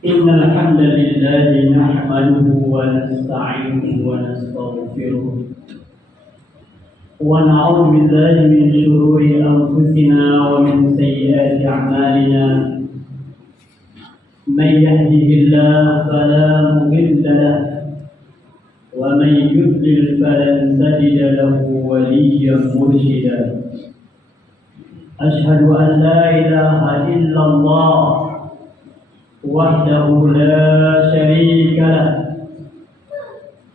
إن الحمد لله نحمده ونستعينه ونستغفره ونعوذ بالله من شرور أنفسنا ومن سيئات أعمالنا من يهده الله فلا مضل له ومن يضلل فلن تجد له وليا مرشدا أشهد أن لا إله إلا الله وحده لا شريك له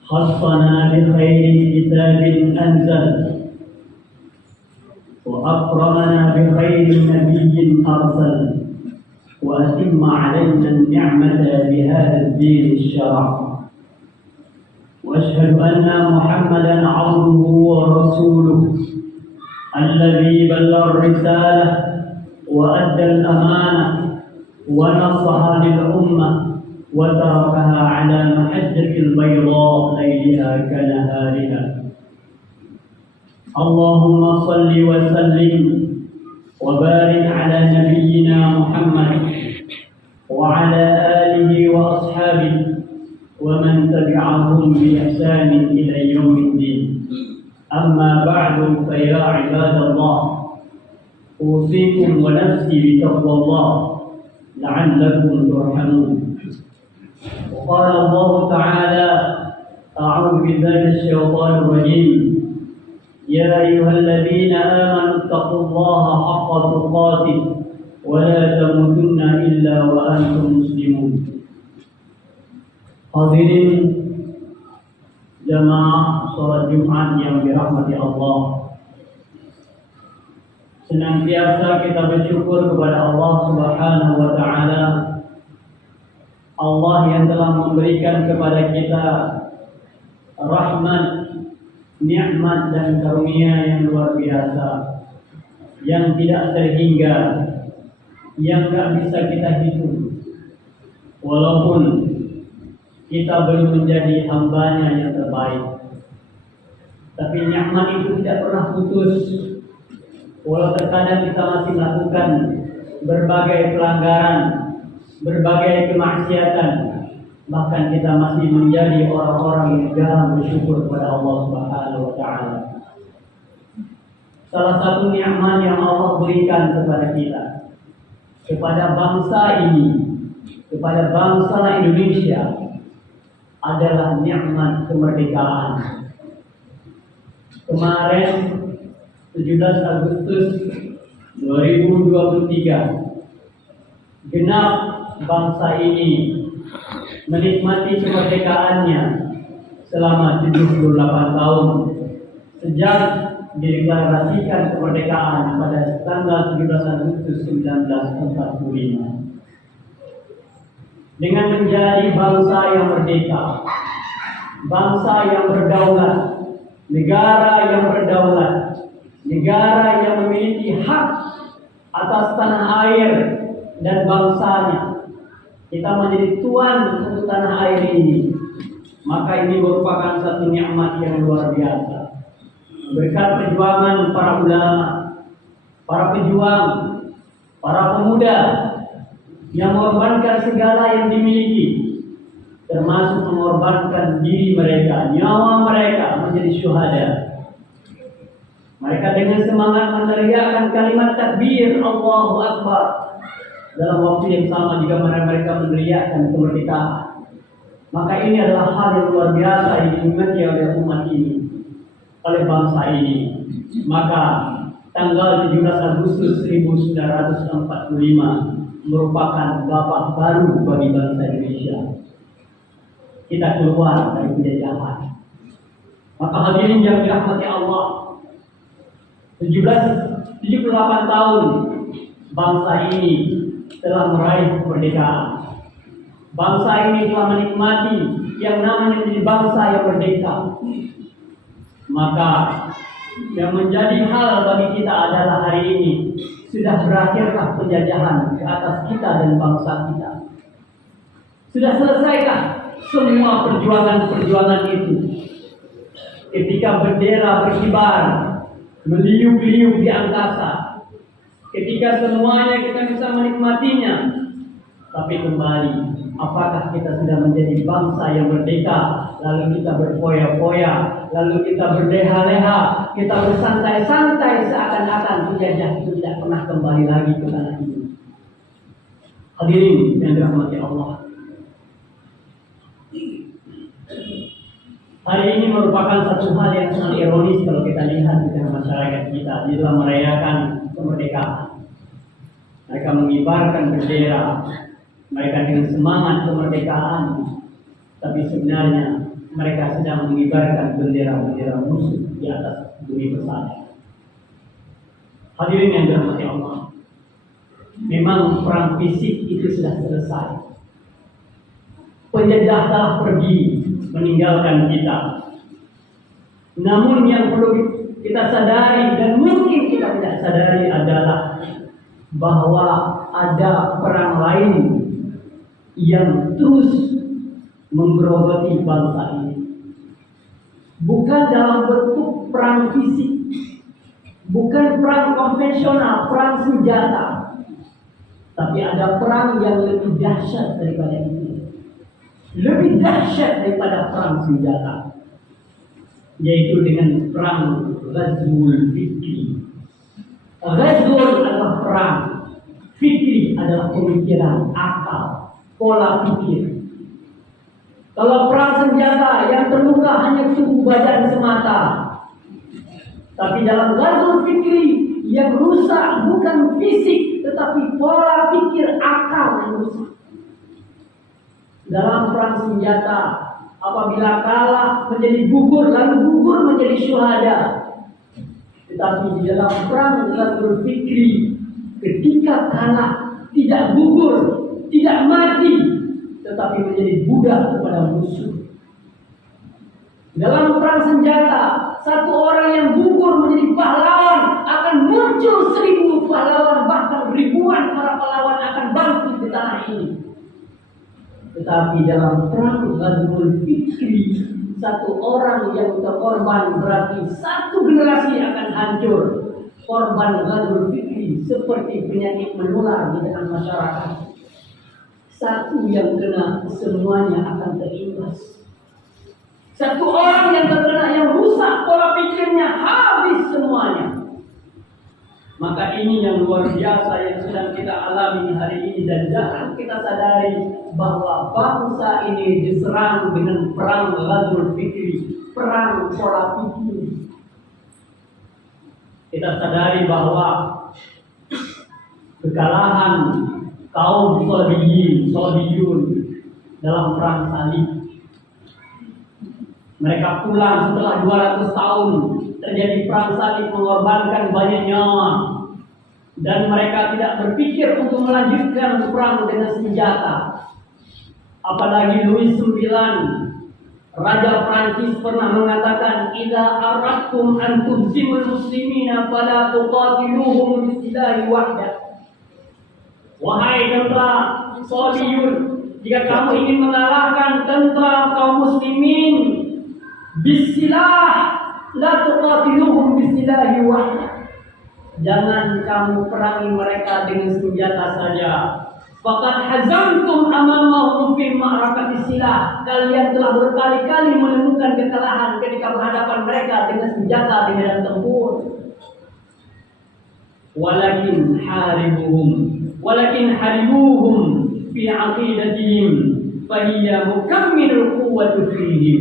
خصنا بخير كتاب أنزل وأكرمنا بخير نبي أرسل وأتم علينا النعمة بهذا الدين الشرع وأشهد أن محمدا عبده ورسوله الذي بلغ الرسالة وأدى الأمانة ونصح للأمة وتركها على محجة البيضاء ليلها كنهارها اللهم صل وسلم وبارك على نبينا محمد وعلى آله وأصحابه ومن تبعهم بإحسان إلى يوم الدين أما بعد فيا عباد الله أوصيكم ونفسي بتقوى الله لعلكم ترحمون وقال الله تعالى أعوذ بالله من الشيطان الرجيم يا أيها الذين آمنوا اتقوا الله حق تقاته ولا تموتن إلا وأنتم مسلمون. Hadirin jamaah sholat Jumat yang dirahmati Allah, senantiasa kita bersyukur kepada Allah Subhanahu wa Ta'ala, Allah yang telah memberikan kepada kita rahmat, nikmat dan karunia yang luar biasa, yang tidak terhingga, yang tak bisa kita hitung. Walaupun kita belum menjadi hambanya yang terbaik, tapi nikmat itu tidak pernah putus. Walau terkadang kita masih melakukan berbagai pelanggaran, berbagai kemaksiatan, bahkan kita masih menjadi orang-orang yang jarang bersyukur kepada Allah Subhanahu wa Ta'ala. Salah satu nikmat yang Allah berikan kepada kita, kepada bangsa ini, kepada bangsa Indonesia, adalah nikmat kemerdekaan. Kemarin 17 Agustus 2023 genap bangsa ini menikmati kemerdekaannya selama 78 tahun sejak dideklarasikan kemerdekaan pada tanggal 17 Agustus 1945. Dengan menjadi bangsa yang merdeka, bangsa yang berdaulat, negara yang berdaulat, negara yang memiliki hak atas tanah air dan bangsanya, kita menjadi tuan untuk tanah air ini. Maka ini merupakan satu nikmat yang luar biasa. Berkat perjuangan para ulama, para pejuang, para pemuda yang mengorbankan segala yang dimiliki, termasuk mengorbankan diri mereka, nyawa mereka menjadi syuhada. Mereka dengan semangat meneriakkan kalimat takbir Allahu Akbar dalam waktu yang sama jika mereka meneriakkan kemerdekaan. Maka ini adalah hal yang luar biasa yang dinikmati oleh umat ini, oleh bangsa ini. Maka tanggal 17 Agustus 1945 merupakan babak baru bagi bangsa Indonesia. Kita keluar dari penjajahan. Maka hadirin yang dirahmati Allah, 78 tahun bangsa ini telah meraih kemerdekaan. Bangsa ini telah menikmati yang namanya menjadi bangsa yang merdeka. Maka yang menjadi hal bagi kita adalah hari ini sudah berakhirkah penjajahan ke atas kita dan bangsa kita? Sudah selesaikah semua perjuangan-perjuangan itu? Ketika bendera berkibar, meliuk-liuk di angkasa, ketika semuanya kita bisa menikmatinya, tapi kembali Apakah kita sudah menjadi bangsa yang merdeka, lalu kita berfoya-foya, lalu kita berleha-leha, kita bersantai-santai seakan-akan penjajah itu tidak pernah kembali lagi ke tanah ini. Hadirin yang dirahmati Allah. Hari ini merupakan satu hal yang sangat ironis kalau kita lihat di tengah masyarakat kita di dalam merayakan kemerdekaan. Mereka mengibarkan bendera, mereka dengan semangat kemerdekaan, tapi sebenarnya mereka sedang mengibarkan bendera-bendera musuh di atas bumi pesat. Hadirin yang dirahmati Allah, memang perang fisik itu sudah selesai. Penjajah telah pergi meninggalkan kita. Namun yang perlu kita sadari dan mungkin kita tidak sadari adalah bahwa ada perang lain yang terus menggerogoti bangsa ini. Bukan dalam bentuk perang fisik, bukan perang konvensional, perang senjata, tapi ada perang yang lebih dahsyat daripada itu, lebih dahsyat daripada perang senjata, yaitu dengan perang Ghazwul Fikri. Ghazwul adalah perang, Fikri adalah pemikiran, akal, pola pikir. Kalau perang senjata yang terluka hanya tubuh badan semata, tapi dalam Ghazwul Fikri yang rusak bukan fisik, tetapi pola pikir, akal yang rusak. Dalam perang senjata, apabila kalah menjadi gugur, lalu gugur menjadi syuhada. Tetapi di dalam perang Ghazwul Fikri, ketika kalah tidak gugur, tidak mati, tetapi menjadi budak kepada musuh. Dalam perang senjata, satu orang yang gugur menjadi pahlawan, akan muncul 1000 pahlawan, bahkan ribuan para pahlawan akan bangkit di tanah ini. Tetapi dalam perang Ghazwul Fikri, satu orang yang terkorban berarti satu generasi akan hancur. Korban Ghazwul Fikri seperti penyakit menular di tengah masyarakat. Satu yang kena, semuanya akan terimbas. Satu orang yang terkena, yang rusak pola pikirnya, habis semuanya. Maka ini yang luar biasa yang sedang kita alami hari ini, dan jangan kita sadari bahwa bangsa ini diserang dengan perang Ghazwul Fikri, perang pola pikir. Kita sadari bahwa kekalahan kaum Salibiyun dalam perang salib, mereka pulang setelah 200 tahun terjadi perang salib, mengorbankan banyak nyawa, dan mereka tidak berpikir untuk melanjutkan perang dengan senjata. Apalagi Louis IX, Raja Prancis, pernah mengatakan, "Idza aradtum an tuhzimul muslimina fala tuqatiluhum bisilahi wahdah." Wahai tentara Salibiyun, jika kamu ingin mengalahkan tentara kaum muslimin, bisilah, la tuqatiluhum bisilahi wahdah. Jangan kamu perangi mereka dengan senjata saja. Faqad hazamtum amamahum fi ma'rakati silah. Kalian telah berkali-kali menemukan kekalahan ketika berhadapan mereka dengan senjata di medan tempur. Walakin haribuhum fi aqidatihim fa hiya mukammilul quwwati fihim.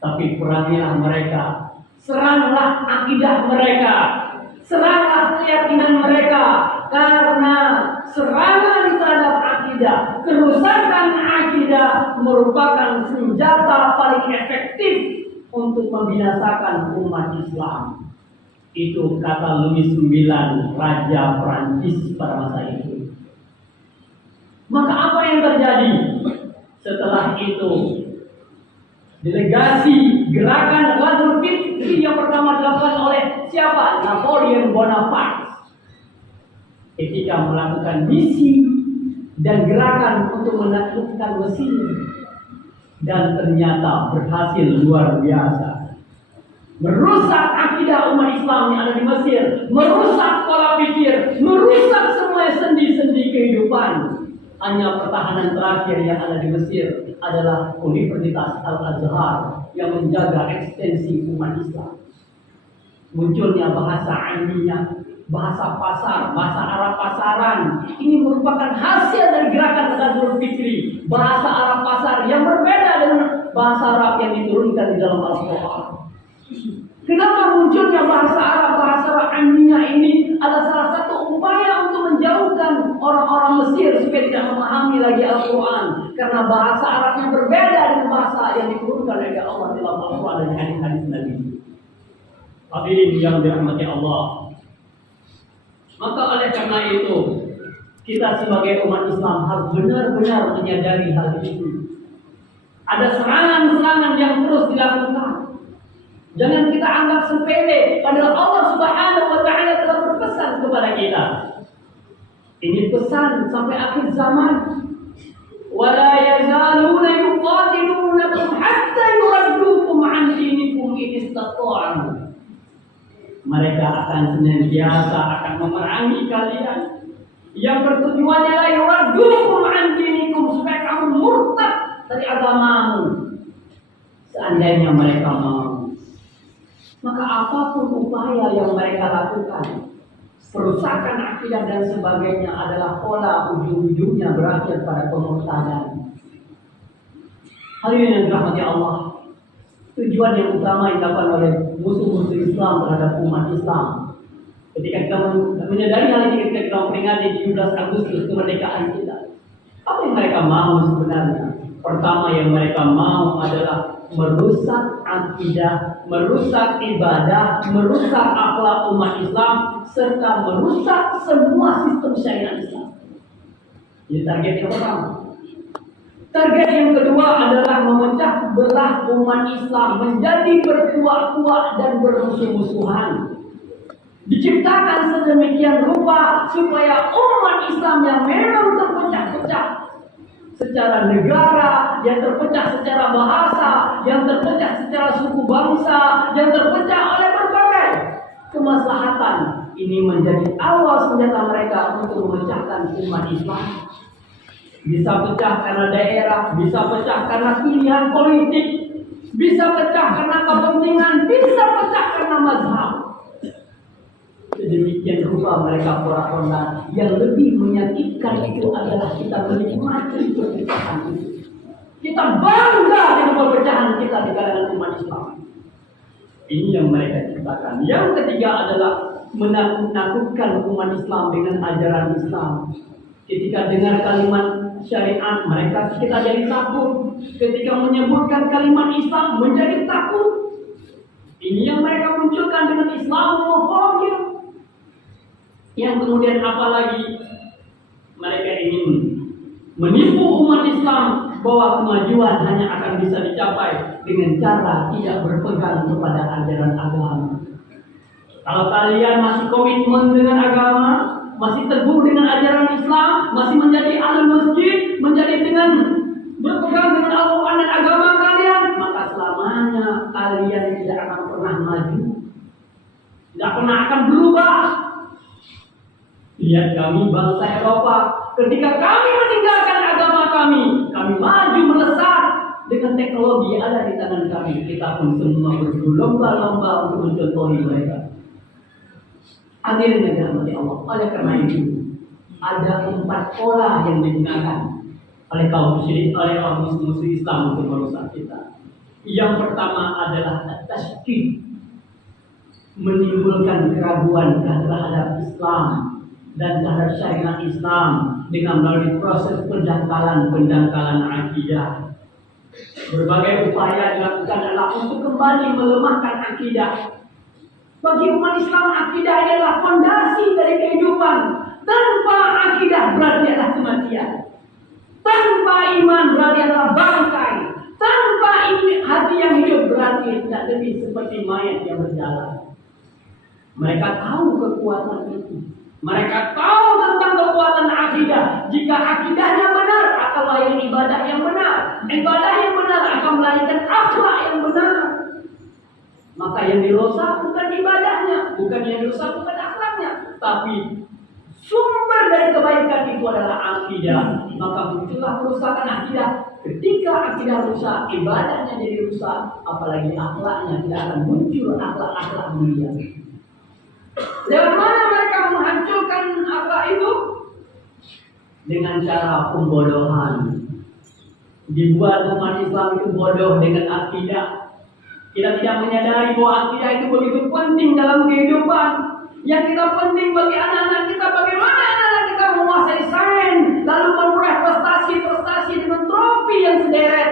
Tapi perangilah mereka, seranglah akidah mereka, seranglah keyakinan mereka, karena serangan terhadap akidah, kerusakan akidah merupakan senjata paling efektif untuk membinasakan umat Islam. Itu kata Louis IX, Raja Prancis pada masa itu. Maka apa yang terjadi? Setelah itu, delegasi gerakan Ghazwul Fikri yang pertama dilakukan oleh siapa? Napoleon Bonaparte. Ketika melakukan misi dan gerakan untuk menaklukkan Mesir, dan ternyata berhasil luar biasa. Merusak akidah umat Islam yang ada di Mesir, merusak pola pikir, merusak semua sendi-sendi kehidupan. Hanya pertahanan terakhir yang ada di Mesir adalah Universitas Al-Azhar yang menjaga ekstensi umat Islam. Munculnya bahasa Amiyah, bahasa pasar, bahasa Arab pasaran. Ini merupakan hasil dari gerakan Tadabur Fikri, bahasa Arab pasar yang berbeda dengan bahasa Arab yang diturunkan di dalam Al-Quran. Kenapa munculnya bahasa Arab Amiyah ini adalah salah satu upaya untuk menjauhkan orang-orang Mesir supaya tidak memahami lagi Al-Quran, karena bahasa Arabnya berbeda dengan bahasa yang diturunkan oleh Allah dalam Al-Quran dan hadis-hadis Nabi. Hadirin yang dirahmati Allah. Maka oleh karena itu, kita sebagai umat Islam harus benar-benar menyadari hal ini. Ada serangan-serangan yang terus dilakukan. Jangan kita anggap sepele, padahal Allah Subhanahu wa Ta'ala telah berpesan kepada kita. Ini pesan sampai akhir zaman. وَلَا يَزَالُونَ يُقَاتِلُونَكُمْ حَتَّى يُرَدُّوكُمْ عَنْ دِينِكُمْ إِنِ اسْتَطَاعُوا. Mereka akan senantiasa akan memerangi kalian. Yang bertujuan adalah yuraddukum an dinikum, supaya kamu murtad dari agamamu. Seandainya mereka mau, maka apapun upaya yang mereka lakukan, perusakan akidah dan sebagainya adalah pola ujung-ujungnya berakhir pada pemurtadan. Hal ini yang dirahmati Allah. Tujuan yang utama yang dilakukan oleh musuh-musuh Islam terhadap umat Islam. Ketika kita menyadari hal ini, ketika kita memperingati 17 Agustus kemerdekaan kita, apa yang mereka mau sebenarnya? Pertama yang mereka mau adalah merusak akidah, merusak ibadah, merusak akhlak umat Islam, serta merusak semua sistem syariat Islam. Ini target yang pertama. Target yang kedua adalah memecah belah umat Islam menjadi berkuak-kuak dan bermusuh-musuhan. Diciptakan sedemikian rupa supaya umat Islam yang memang terpecah-pecah secara negara, yang terpecah secara bahasa, yang terpecah secara suku bangsa, yang terpecah oleh berbagai kemaslahatan, ini menjadi awal senjata mereka untuk memecahkan umat Islam. Bisa pecah karena daerah, bisa pecah karena pilihan politik, bisa pecah karena kepentingan, bisa pecah karena mazhab. Sedemikian rupa mereka porak-poranda. Yang lebih menyakitkan itu adalah kita menikmati perpecahan itu. Kita bangga dengan perpecahan kita di kalangan umat Islam. Ini yang mereka ciptakan. Yang ketiga adalah menakut-nakutkan umat Islam dengan ajaran Islam. Ketika dengar kalimat syariat, kita jadi takut. Ketika menyebutkan kalimat Islam, menjadi takut. Ini yang mereka munculkan dengan Islamofobia. Yang kemudian apalagi mereka ingin menipu umat Islam bahwa kemajuan hanya akan bisa dicapai dengan cara tidak berpegang kepada ajaran agama. Kalau kalian masih komitmen dengan agama, masih teguh dengan ajaran Islam, masih menjadi ahli masjid, menjadi dengan berpegang dengan Al-Quran dan agama kalian, maka selamanya kalian tidak akan pernah maju, tidak pernah akan berubah. Lihat kami bangsa Eropa, ketika kami meninggalkan agama kami maju melesat dengan teknologi yang ada di tangan kami. Kita pun semua berlomba-lomba untuk mencontohi mereka. Hadirin yang dirahmati Allah. Oleh karena itu, ada 4 pola yang digunakan oleh kaum musyrik, oleh kaum musuh Islam untuk merusak kita. Yang pertama adalah tasydid, menimbulkan keraguan terhadap Islam dan terhadap syariat Islam dengan melalui proses pendangkalan akidah. Berbagai upaya dilakukan adalah untuk kembali melemahkan akidah. Bagi umat Islam, akidah adalah fondasi dari kehidupan. Tanpa akidah berarti adalah kematian. Tanpa iman berarti adalah bangkai. Tanpa hati yang hidup berarti tidak lebih seperti mayat yang berjalan. Mereka tahu kekuatan itu. Mereka tahu tentang kekuatan akidah. Jika akidahnya benar, akan lahir ibadah yang benar. Ibadah yang benar akan melahirkan akhlak yang benar. Maka yang dirusak bukan ibadahnya, bukan yang dirusak bukan akhlaknya, tapi sumber dari kebaikan itu adalah akidah, maka muncullah kerusakan akidah. Ketika akidah rusak, ibadahnya jadi rusak, apalagi akhlaknya tidak akan muncul akhlak-akhlak mulia. Lewat mana mereka menghancurkan akhlak itu? Dengan cara pembodohan. Dibuat umat Islam itu bodoh dengan akidah. Kita tidak menyadari bahwa akidah itu begitu penting dalam kehidupan. Yang kita penting bagi anak-anak kita, bagaimana anak-anak kita menguasai sains, lalu memperoleh prestasi-prestasi dengan trofi yang sederet.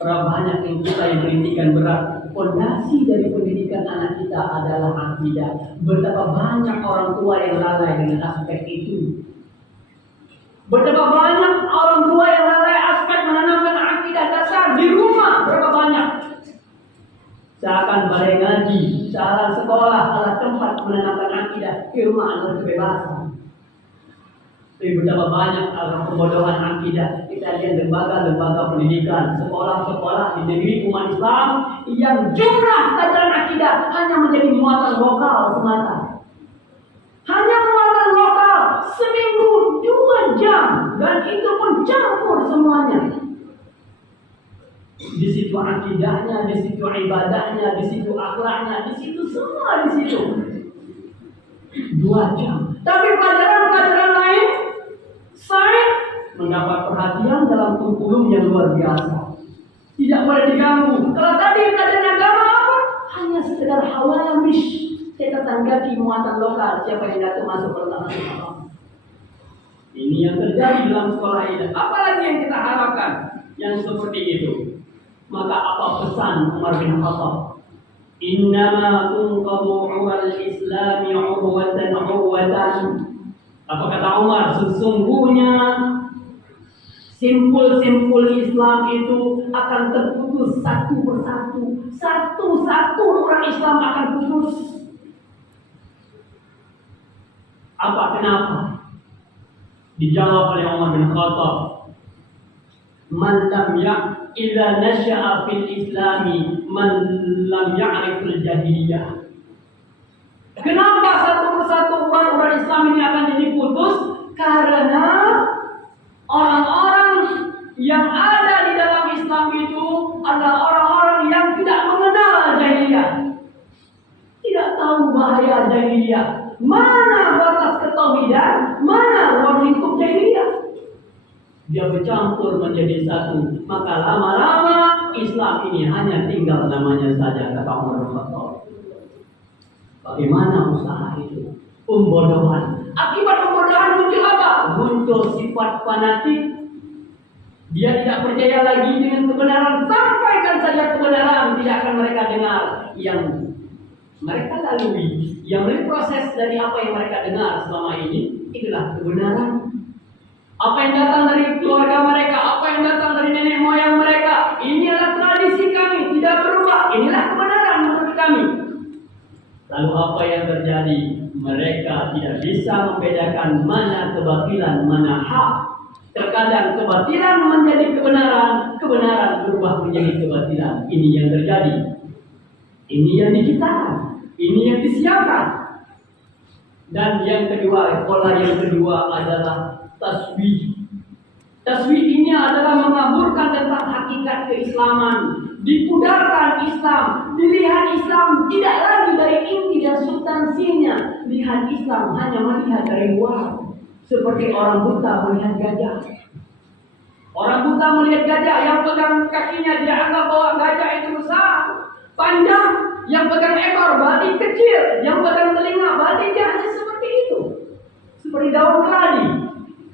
Berapa banyak yang kita yang pendidikan berat. Fondasi dari pendidikan anak kita adalah akidah. Betapa banyak orang tua yang lalai dengan aspek itu. Betapa banyak orang tua yang lalai aspek menanamkan akidah dasar di rumah. Berapa banyak? Seakan balai ngaji, salah sekolah, salah tempat menanamkan akidah, di rumah adalah kebebasan. Tapi betapa banyak orang pembodohan akidah. Kita lihat lembaga-lembaga pendidikan, sekolah-sekolah di negeri umat Islam yang jumlah pelajaran akidah hanya menjadi muatan lokal semata. Hanya muatan lokal seminggu 2 jam, dan itu pun campur semuanya. Di situ akidahnya, di situ ibadahnya, di situ akhlaknya, di situ semua di situ. 2 jam. Tapi pelajaran-pelajaran lain, sains mendapat perhatian dalam kurikulum yang luar biasa. Tidak boleh diganggu. Kalau tadi pelajaran agama apa? Hanya sekedar hawamish. Kita tanggapi muatan lokal. Siapa yang datang masuk pertama? Ini yang terjadi dalam sekolah ini. Apalagi yang kita harapkan yang seperti itu? Maka apa pesan Umar bin Khattab? Innama tunqadu ural islami urwatan urwatan. Apa kata Umar? Sesungguhnya simpul-simpul Islam itu akan terputus satu persatu. Satu-satu orang Islam akan putus. Apa kenapa? Dijawab oleh Umar bin Khattab. Man lam idza nasha'a fil islami man lam ya'riful jahiliyah. Kenapa satu persatu orang Islam ini akan jadi putus? Karena orang-orang yang ada di dalam Islam itu adalah orang-orang yang tidak mengenal jahiliyah. Tidak tahu bahaya jahiliyah. Mana batas ketauhidan, mana ruang lingkup jahiliyah. Dia bercampur menjadi satu, maka lama-lama Islam ini hanya tinggal namanya saja, kata Umar bin Khattab. Bagaimana usaha itu? Pembodohan. Akibat pembodohan muncul apa? Muncul sifat fanatik. Dia tidak percaya lagi dengan kebenaran. Sampaikan saja kebenaran, tidak akan mereka dengar. Yang mereka lalui, yang proses dari apa yang mereka dengar selama ini, itulah kebenaran. Apa yang datang dari keluarga mereka, apa yang datang dari nenek moyang mereka, ini adalah tradisi kami, tidak berubah. Inilah kebenaran menurut kami. Lalu apa yang terjadi? Mereka tidak bisa membedakan mana kebatilan, mana hak. Terkadang kebatilan menjadi kebenaran, kebenaran berubah menjadi kebatilan. Ini yang terjadi. Ini yang diciptakan, ini yang disiapkan. Dan yang kedua, pola yang kedua adalah tasbih. Tasbih ini adalah mengaburkan tentang hakikat keislaman. Dipudarkan Islam. Dilihat Islam tidak lagi dari inti dan substansinya. Lihat Islam hanya melihat dari luar. Seperti orang buta melihat gajah. Orang buta melihat gajah, yang pegang kakinya dia anggap bahwa gajah itu besar, panjang. Yang pegang ekor berarti kecil. Yang pegang telinga berarti dia hanya seperti itu. Seperti daun keladi.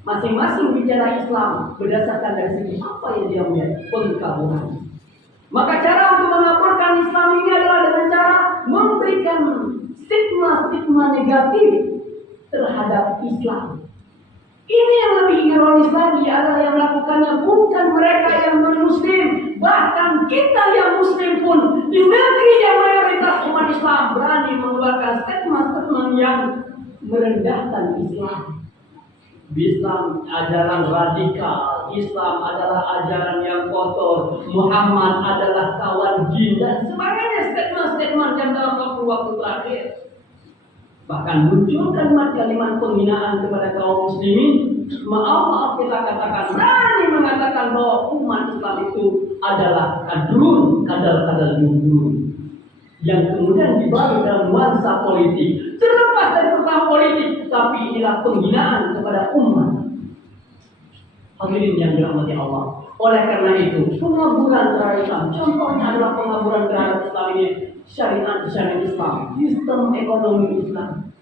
Masing-masing bicara Islam berdasarkan dari segi apa yang dia melihat, pengkaburan. Maka cara untuk mengaburkan Islam ini adalah dengan cara memberikan stigma-stigma negatif terhadap Islam. Ini yang lebih ironis lagi adalah yang melakukannya bukan mereka yang non-muslim, bahkan kita yang muslim pun di negeri yang mayoritas umat Islam berani mengeluarkan statement-statement yang merendahkan Islam. Islam ajaran radikal, Islam adalah ajaran yang kotor, Muhammad adalah kawan jin dan sebagainya statement-statement yang dalam waktu-waktu terakhir. Bahkan muncul kalimat-kalimat penghinaan kepada kaum muslimin. Maaf kita katakan, berani mengatakan bahwa umat Islam itu adalah kadal yuhun, yang kemudian dibalut dalam nuansa politik. Terlepas dari perkara politik, tapi inilah penghinaan kepada umat. Hadirin yang dirahmati Allah. Oleh karena itu, pengaburan terhadap Islam, contohnya adalah pengaburan terhadap Islam ini, syariat Islam, sistem ekonomi Islam.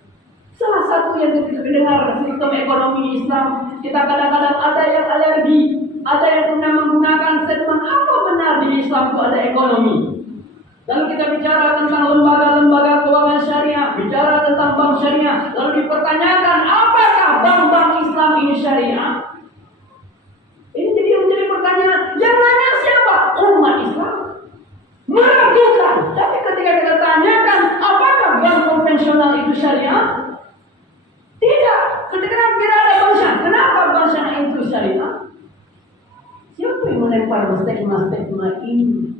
Salah satu yang kita dengar sistem ekonomi Islam, kita kadang-kadang ada yang alergi, ada yang menggunakan statement apa benar di Islam itu ada ekonomi. Lalu kita bicara tentang lembaga-lembaga keuangan syariah, bicara tentang bank syariah, lalu dipertanyakan apakah bank-bank Islam ini syariah? Ini jadi menjadi pertanyaan. Yang nanya siapa? Umat Islam. Meragukan. Tapi ketika kita tanyakan apakah bank konvensional itu syariah? Tidak. Ketika tidak ada bank syariah, kenapa bank syariah itu syariah? Siapa yang melempar stigma ini?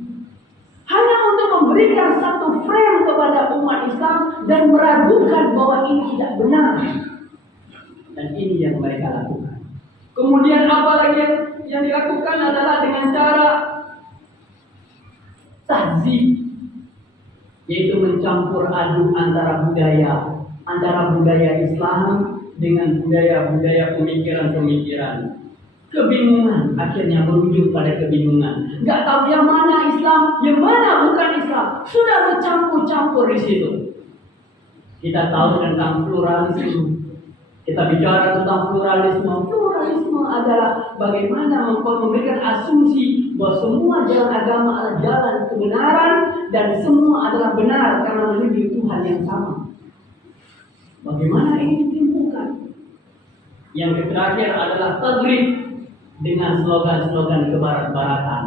Hanya untuk memberikan satu frame kepada umat Islam dan meragukan bahwa ini tidak benar. Dan ini yang mereka lakukan. Kemudian apa lagi yang dilakukan adalah dengan cara tahzib, yaitu mencampur aduk antara budaya Islam dengan budaya-budaya pemikiran-pemikiran. Kebingungan akhirnya berujung pada kebingungan. Gak tahu yang mana Islam, yang mana bukan Islam. Sudah bercampur-campur di situ. Kita tahu tentang pluralisme. Kita bicara tentang pluralisme. Pluralisme adalah bagaimana memberikan asumsi bahwa semua jalan agama adalah jalan kebenaran dan semua adalah benar karena menuju Tuhan yang sama. Bagaimana ini ditimbulkan? Yang terakhir adalah tagrib dengan slogan-slogan kebarat-baratan.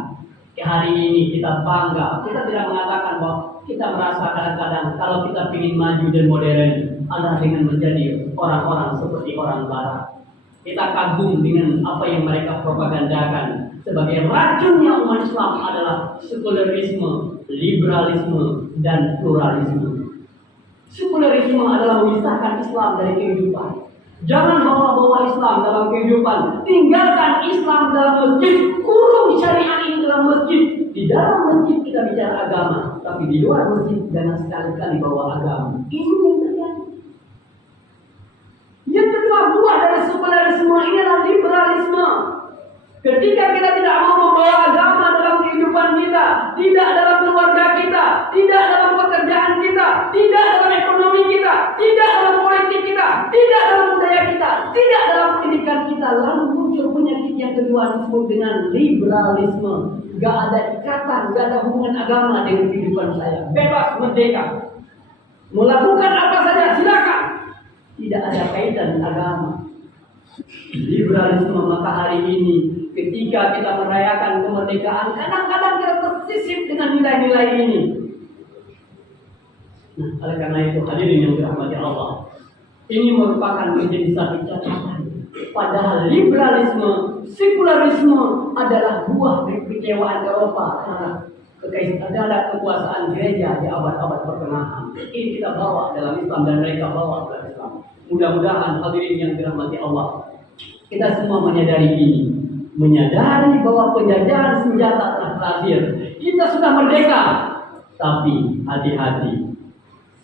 Hari ini kita bangga, kita tidak mengatakan bahwa kita merasa kadang-kadang kalau kita ingin maju dan modern adalah dengan menjadi orang-orang seperti orang barat. Kita kagum dengan apa yang mereka propagandakan sebagai racunnya umat Islam adalah sekularisme, liberalisme, dan pluralisme. Sekularisme adalah memisahkan Islam dari kehidupan. Jangan bawa-bawa Islam dalam kehidupan. Tinggalkan Islam dalam masjid. Kurung syariat ini dalam masjid. Di dalam masjid kita bicara agama, tapi di luar masjid jangan sekali-kali bawa agama. Ini yang terjadi. Yang kedua, buah dari sekularisme ini adalah liberalisme. Ketika kita tidak mau membawa agama dalam kehidupan kita, tidak dalam keluarga kita, tidak dalam pekerjaan kita, tidak dalam ekonomi kita, tidak dalam politik kita, tidak dalam budaya kita, tidak dalam pendidikan kita, lalu muncul penyakit yang kedua disebut dengan liberalisme. Gak ada ikatan, gak ada hubungan agama dengan kehidupan saya. Bebas, merdeka. Melakukan apa saja, silakan. Tidak ada kaitan agama. Liberalisme, maka hari ini ketika kita merayakan kemerdekaan, kadang-kadang kita tersisip dengan nilai-nilai ini. Nah, oleh karena itu hadirin yang dirahmati Allah, ini merupakan menjadi satu catatan. Padahal liberalisme, sekularisme adalah buah dari kekecewaan Eropa terhadap kekuasaan gereja di abad-abad pertengahan. Ini kita bawa dalam Islam dan mereka bawa dalam Islam. Mudah-mudahan hadirin yang dirahmati Allah, kita semua menyadari ini. Menyadari bahwa penjajahan senjata telah berakhir. Kita sudah merdeka. Tapi hati-hati.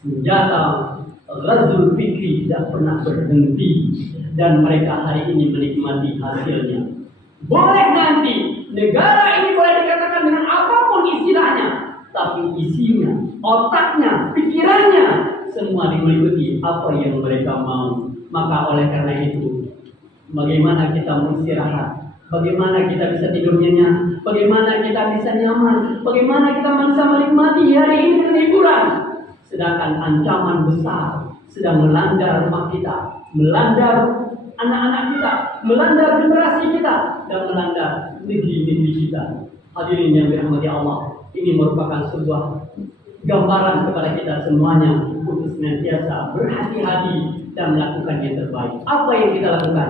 Senjata Ghazul Fikri tidak pernah berhenti. Dan mereka hari ini menikmati hasilnya. Boleh nanti negara ini boleh dikatakan dengan apapun istilahnya. Tapi isinya, otaknya, pikirannya semua mengikuti apa yang mereka mau. Maka oleh karena itu, bagaimana kita beristirahat? Bagaimana kita bisa tidur nyenyak? Bagaimana kita bisa nyaman? Bagaimana kita bisa menikmati hari ini dengan hiburan? Sedangkan ancaman besar sedang melanda rumah kita, melanda anak-anak kita, melanda generasi kita, dan melanda negeri-negeri kita. Hadirin yang dirahmati Allah, ini merupakan sebuah gambaran kepada kita semuanya untuk senantiasa berhati-hati dan melakukan yang terbaik. Apa yang kita lakukan?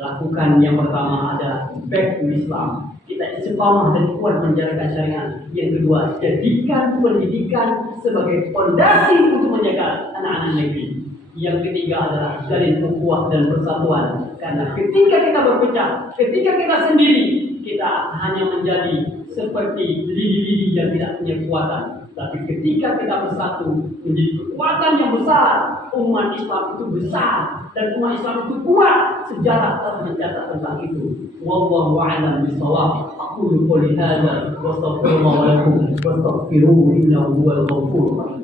Lakukan yang pertama adalah back to Islam. Kita istiqamah dan kuat menjalankan syariat. Yang kedua, jadikan pendidikan sebagai fondasi untuk menjaga anak-anak negeri. Yang ketiga adalah jalin ukhuwah dan persatuan. Karena ketika kita berpecah, ketika kita sendiri, kita hanya menjadi seperti lidi-lidi yang tidak punya kekuatan. Tapi ketika kita bersatu menjadi kekuatan yang besar, umat Islam itu besar dan umat Islam itu kuat. Sejarah telah mencatat tentang itu. Wallahu a'lam bishawab. Aqulu qouli hadza wa astaghfirullah wa lakum wastaghfiruhu innahu huwal ghafurur rahim.